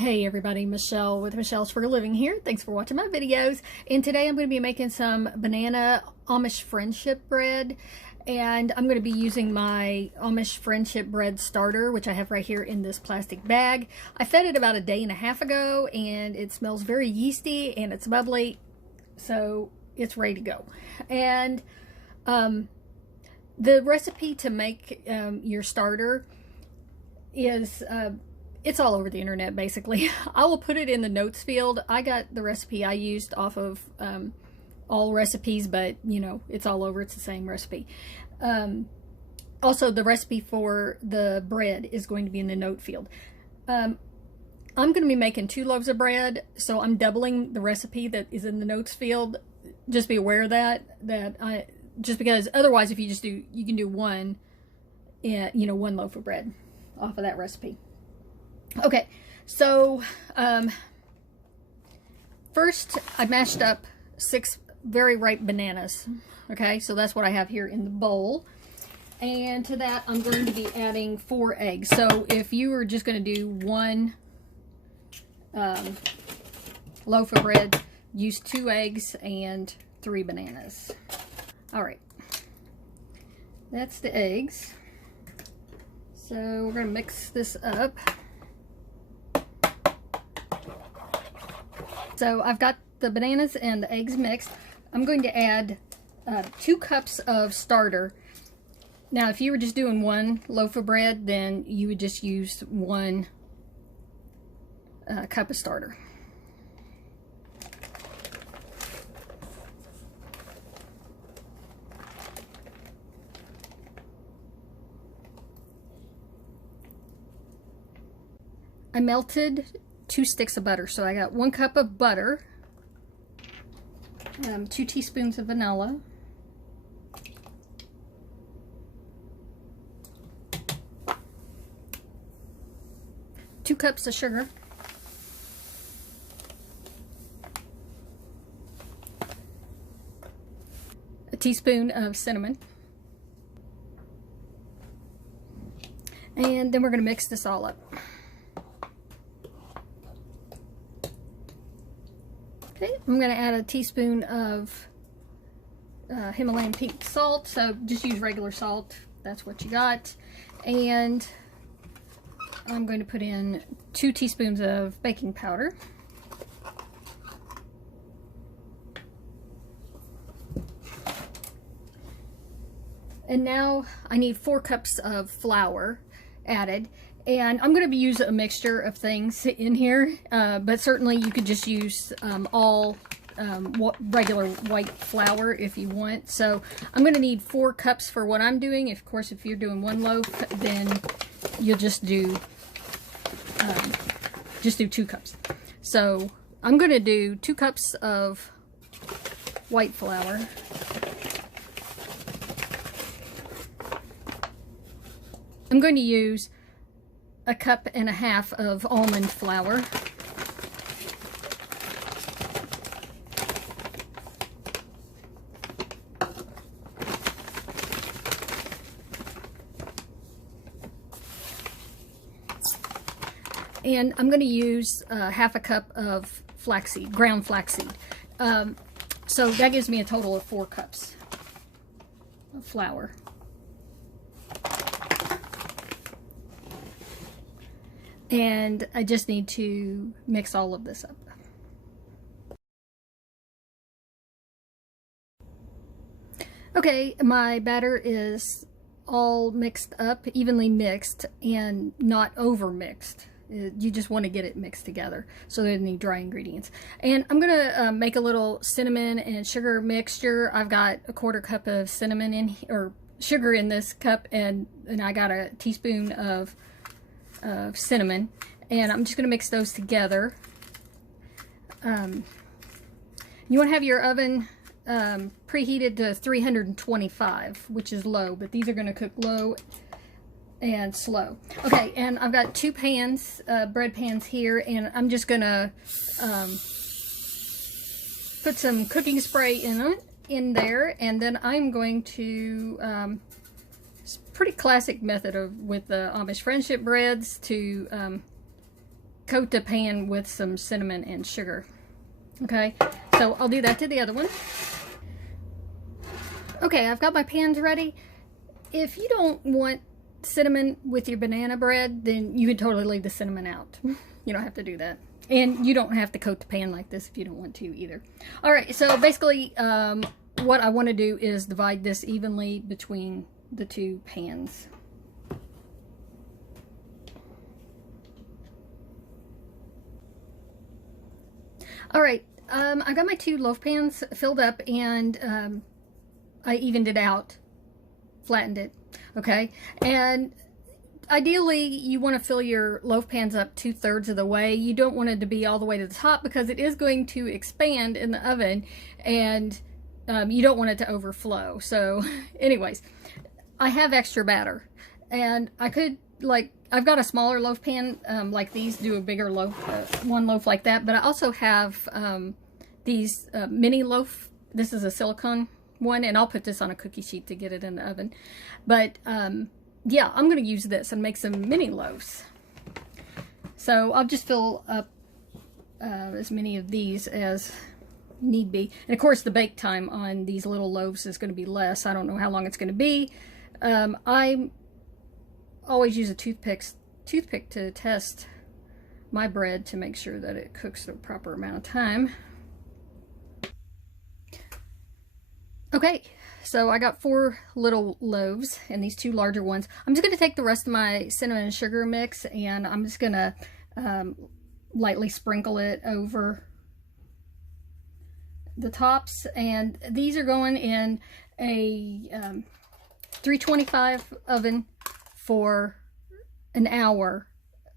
Hey everybody, Michelle with Michelle's for a Living here. Thanks for watching my videos. And today I'm going to be making some banana Amish friendship bread. And I'm going to be using my Amish friendship bread starter, which I have right here in this plastic bag. I fed it about a day and a half ago and it smells very yeasty and it's bubbly. So it's ready to go. And the recipe to make your starter is... it's all over the internet, basically. I will put it in the notes field. I got the recipe I used off of all recipes, but you know, it's all over. It's the same recipe. Also, the recipe for the bread is going to be in the note field. I'm going to be making 2 loaves of bread, so I'm doubling the recipe that is in the notes field. Just be aware of that. Just because otherwise, if you just do, you can do one, you know, 1 loaf of bread off of that recipe. Okay, so first I mashed up 6 very ripe bananas. Okay, so that's what I have here in the bowl. And to that I'm going to be adding 4 eggs. So if you were just going to do 1 loaf of bread, use 2 eggs and 3 bananas. All right, that's the eggs. So we're going to mix this up. So I've got the bananas and the eggs mixed. I'm going to add 2 cups of starter. Now, if you were just doing 1 loaf of bread, then you would just use 1 cup of starter. I melted 2 sticks of butter. So I got 1 cup of butter, 2 teaspoons of vanilla, two cups of sugar, a teaspoon of cinnamon, and then we're going to mix this all up. Okay, I'm going to add a teaspoon of Himalayan pink salt, so just use regular salt, that's what you got. And I'm going to put in 2 teaspoons of baking powder. And now I need 4 cups of flour added. And I'm going to be using a mixture of things in here, but certainly you could just use all regular white flour if you want. So I'm going to need 4 cups for what I'm doing. Of course, if you're doing 1 loaf, then you'll just do 2 cups. So I'm going to do 2 cups of white flour. I'm going to use 1.5 cups of almond flour. And I'm going to use 1/2 cup of flaxseed, ground flaxseed. So that gives me a total of 4 cups of flour. And I just need to mix all of this up. Okay, my batter is all mixed up, evenly mixed, and not over mixed. You just want to get it mixed together so there's any dry ingredients. And I'm going to make a little cinnamon and sugar mixture. I've got 1/4 cup of cinnamon in, or sugar in this cup, and I got a teaspoon of cinnamon, and I'm just going to mix those together. You want to have your oven preheated to 325, which is low, but these are going to cook low and slow. Okay, and I've got 2 pans, bread pans here, and I'm just going to put some cooking spray in there, and then I'm going to pretty classic method with the Amish friendship breads to coat the pan with some cinnamon and sugar. Okay, so I'll do that to the other one. Okay, I've got my pans ready. If you don't want cinnamon with your banana bread, then you can totally leave the cinnamon out. You don't have to do that. And you don't have to coat the pan like this if you don't want to either. Alright, so basically what I want to do is divide this evenly between the two pans. Alright, I got my 2 loaf pans filled up, and I evened it out, flattened it, okay? And ideally, you want to fill your loaf pans up 2/3 of the way. You don't want it to be all the way to the top because it is going to expand in the oven, and you don't want it to overflow. So anyways, I have extra batter, and I could, like, I've got a smaller loaf pan like these, do a bigger loaf, one loaf like that, but I also have these mini loaf. This is a silicone one, and I'll put this on a cookie sheet to get it in the oven. But yeah, I'm going to use this and make some mini loaves. So I'll just fill up as many of these as need be. And of course, the bake time on these little loaves is going to be less. I don't know how long it's going to be. I always use a toothpick to test my bread to make sure that it cooks the proper amount of time. Okay, so I got 4 little loaves and these 2 larger ones. I'm just going to take the rest of my cinnamon and sugar mix, and I'm just going to lightly sprinkle it over the tops. And these are going in a 325 oven for an hour.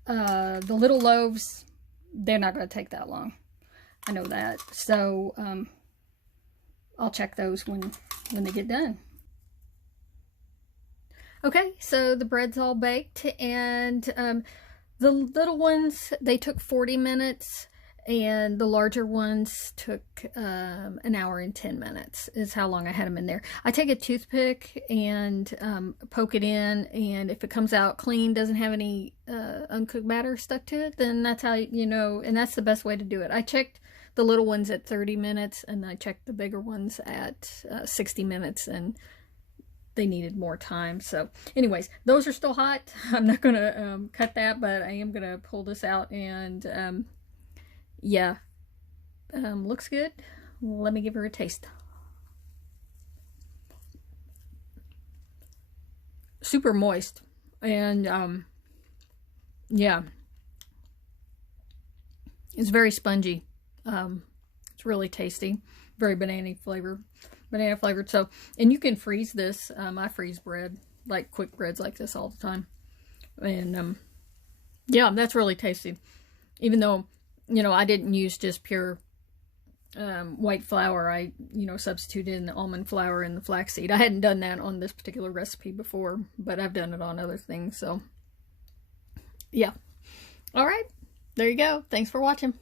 The little loaves, they're not going to take that long. I know that. So I'll check those when they get done. Okay, so the bread's all baked, and the little ones, they took 40 minutes, and the larger ones took an hour and 10 minutes is how long I had them in there. I take a toothpick and poke it in, and if it comes out clean, doesn't have any uncooked batter stuck to it, then that's how you know, and that's the best way to do it. I checked the little ones at 30 minutes, and I checked the bigger ones at 60 minutes, and they needed more time. So anyways, those are still hot. I'm not going to cut that, but I am going to pull this out, and yeah, looks good. Let me give her a taste. Super moist, and yeah, it's very spongy. It's really tasty, very banana flavored. So, and you can freeze this. I freeze bread, like quick breads like this, all the time, and yeah, that's really tasty. Even though, you know, I didn't use just pure white flour, I, you know, substituted in the almond flour and the flaxseed. I hadn't done that on this particular recipe before, but I've done it on other things. So yeah, all right, there you go. Thanks for watching.